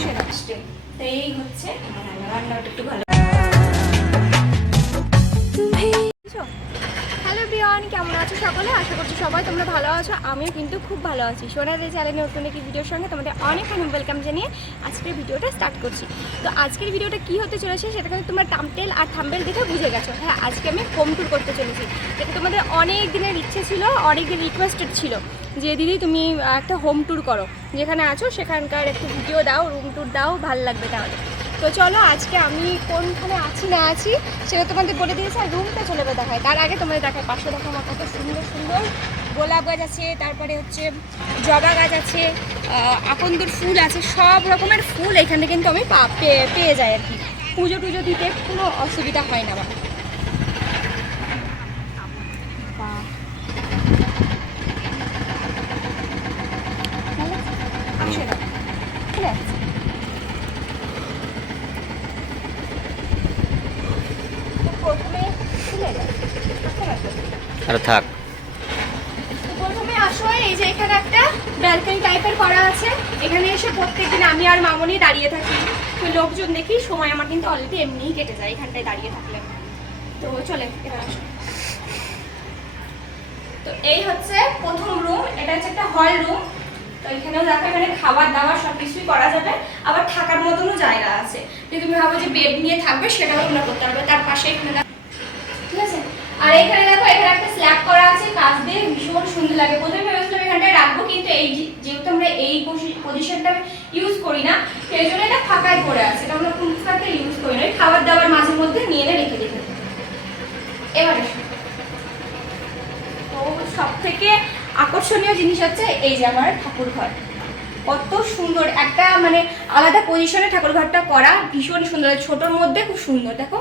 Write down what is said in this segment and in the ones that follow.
আসে লাস্টে তো এই হচ্ছে আমার রান্না রান্নাটা একটু ভালো। হ্যালো কেমন আছো সকলে? আশা করছি সবাই তোমরা ভালো আছো, আমিও কিন্তু খুব ভালো আছি। সোনাদের চ্যানেলে নতুন একটি ভিডিওর সঙ্গে তোমাদের অনেক অনেক ওয়েলকাম জানিয়ে আজকের ভিডিওটা স্টার্ট করছি। তো আজকের ভিডিওটা কি হতে চলেছে সেটা কিন্তু তোমরা টামটেল আর থাম্বেল দেখে বুঝে গেছো। হ্যাঁ আজকে আমি হোম ট্যুর করতে চলেছি। যেটা তোমাদের অনেক দিনের ইচ্ছে ছিল, অনেক দিন রিকোয়েস্টেড ছিল যে, দিদি, তুমি একটা হোম ট্যুর করো। যেখানে আছো সেখানকার একটু ভিডিও দাও রুম ট্যুর দাও, ভালো লাগবে তাহলে। তো চলো, আজকে আমি কোনখানে আছি, না আছি, সেটা তোমাদের বলে দিয়েছে আর রুমটা চলে যাবে দেখায়। তার আগে তোমাদের দেখায়, পাশে দেখো আমার কত সুন্দর সুন্দর গোলাপ গাছ আছে, তারপরে হচ্ছে জবা গাছ আছে আকন্দর ফুল আছে, সব রকমের ফুল এখানে কিন্তু আমি পেয়ে যাই আর কি। পুজো টুজো দিতে কোনো অসুবিধা হয় না আমার বাহ। ভালো আছে? আসো না। ঠিক আছে তো প্রথমে খুলে যায় আচ্ছা, রাখো। আর থাক। প্রথমে আসো, এই যে এখানে একটা ব্যালকনি টাইপের করা আছে। এখানে এসে প্রত্যেকদিন আমি আর মামনি দাঁড়িয়ে থাকি। তো লোকজন দেখি, সময় আমার কিন্তু অলরেডি এমনিই কেটে যায় এখানটায় দাঁড়িয়ে থাকলে। তো চলে তো এই হচ্ছে প্রথম রুম এটা হচ্ছে একটা হল রুম তো এখানেও দেখো, এখানে খাবার দাবার সব কিছুই করা যাবে। আবার থাকার মতনও জায়গা আছে। তুমি ভাবো যে বেড নিয়ে থাকবে, সেটাও তোমরা করতে পারবে। তার পাশে এখানে আর এখানে দেখো, এখানে একটা স্ল্যাব করা আছে কাজ দিয়ে ভীষণ সুন্দর লাগে। প্রথমে ভেবেছিলাম এখানটায় রাখব, কিন্তু এই যেহেতু আমরা এই পজিশনটা ইউজ করি না, সেই জন্য এটা ফাঁকায় পড়ে আছে। এটা আমরা কোন ফাঁকে ইউজ করি না। খাবার দাবার মাঝে মধ্যে নিয়ে এনে রেখে দিতে এবারে তো সব থেকে আকর্ষণীয় জিনিস হচ্ছে এই যে আমার ঠাকুর ঘর কত সুন্দর। একটা মানে আলাদা পজিশনে ঠাকুর ঘরটা করা ভীষণ সুন্দর। ছোটোর মধ্যে খুব সুন্দর। দেখো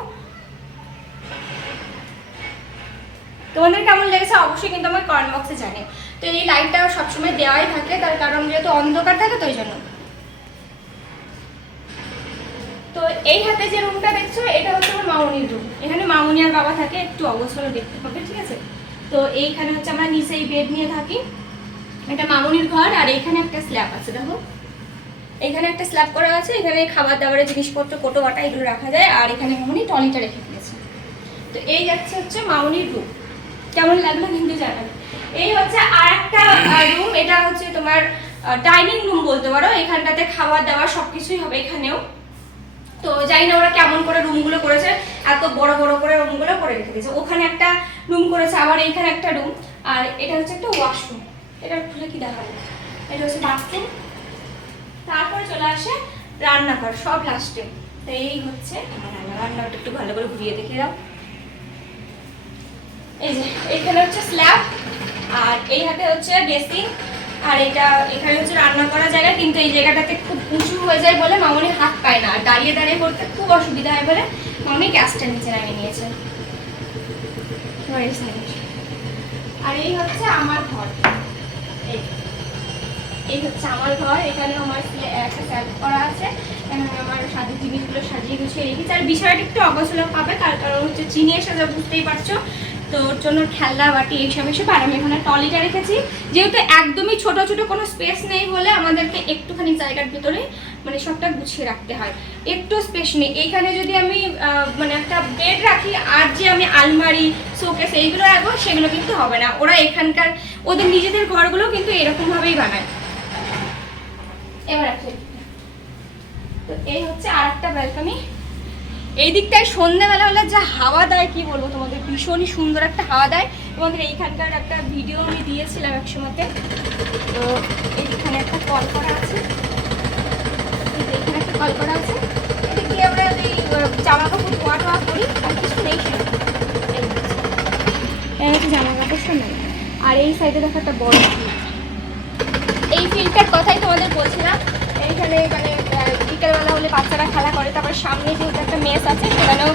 তোমাদের কেমন লেগেছে অবশ্যই কিন্তু আমার কমেন্ট বক্সে জানিও। তো এই লাইটটা সবসময় দেওয়াই থাকে, তার কারণ যেহেতু অন্ধকার থাকে, তো ওই জন্য। তো এই হাতে যে রুমটা দেখছ, এটা হচ্ছে আমার মামনির রুম এখানে মামনি আর বাবা থাকে, একটু অবসর দেখতে পাবে ঠিক আছে? তো এইখানে হচ্ছে আমরা নিচেই বেড নিয়ে থাকি। এটা মামনির ঘর, আর এইখানে একটা স্ল্যাব আছে, দেখো। এখানে একটা স্ল্যাব করা আছে, এখানে খাবার দাবারের জিনিসপত্র কোটো বাটা এগুলো রাখা যায়, আর এখানে মামনি টলিটা রেখে দিয়েছে। তো এই যাচ্ছে হচ্ছে মামনির রুম কেমন লাগল কিন্তু জানাবে এই হচ্ছে আর একটা রুম এটা হচ্ছে তোমার ডাইনিং রুম বলতে পারো। এখানটাতে খাবার দাবার সব কিছুই হবে এখানেও। তো জানি না ওরা কেমন করে রুমগুলো করেছে। এত বড় বড় করে রুমগুলো করে রেখে দিয়েছে। ওখানে একটা রুম করেছে, আবার এইখানে একটা রুম আর এটা হচ্ছে একটা ওয়াশরুম এটা খুলে কি দেখাবো? এটা হচ্ছে বাথরুম তারপরে চলে আসে রান্নাঘর, সব লাস্টে তো এই হচ্ছে আমার রান্না রান্নাটা একটু ভালো করে ঘুরিয়ে দেখে দাও। এই যে, এখানে হচ্ছে স্ল্যাব আর এই হাতে হচ্ছে বেসিন আর এটা এখানে হচ্ছে রান্না করার জায়গা, কিন্তু এই জায়গাটাতে খুব উঁচু হয়ে যায় বলে মামনি হাত পায় না। আর দাঁড়িয়ে দাঁড়িয়ে করতে খুব অসুবিধা হয় বলে মামনি গ্যাসটা নিচে নামিয়ে নিয়েছে। আর এই হচ্ছে আমার ঘর। এই হচ্ছে আমার ঘর। এখানে আমার একটা স্ল্যাব করা আছে। এখানে আমার সাথে জিনিসগুলো সাজিয়ে গুছিয়ে রেখেছি। আর বিষয়টা একটু অগোছলা পাবে তার কারণ হচ্ছে চিনি এসে যা বুঝতেই পারছ তো ওর জন্য খেলনা, বাটি এইসব এসব আর আমি এখানে টলিটা রেখেছি। যেহেতু একদমই ছোট ছোট কোনো স্পেস নেই বলে আমাদেরকে একটুখানি জায়গার ভিতরে মানে সবটা গুছিয়ে রাখতে হয়। একটু স্পেস নেই। এইখানে যদি আমি মানে একটা বেড রাখি, আর যে আমি আলমারি শোকেস এইগুলো রাখব, সেগুলো কিন্তু হবে না। ওরা এখানকার, ওদের নিজেদের ঘরগুলো কিন্তু এরকমভাবেই বানায়। এবার একটা তো এই হচ্ছে আর একটা ব্যালকনি এই দিকটায় সন্ধ্যাবেলা হলে যা হাওয়া দেয় কি বলব তোমাদের? ভীষণই সুন্দর একটা হাওয়া দেয়। তোমাদের এইখানকার একটা ভিডিও আমি দিয়েছিলাম এক সময়তে তো এইখানে একটা কল করা আছে। এই যে এখানে একটা কল করা আছে। এদিক দিয়ে আমরা আহ, জামা কাপড় ধোয়া টোয়া করি আর কিছু নেই। এই। জামা কাপড় নেই আর এই সাইডে দেখো একটা বড়। এই ফিল্ডটার কথাই তোমাদের বলছিলাম। এইখানে মানে বিকেলবেলা হলে বাচ্চারা খেলা করে তারপর সামনে যেহেতু একটা মেস আছে সেখানেও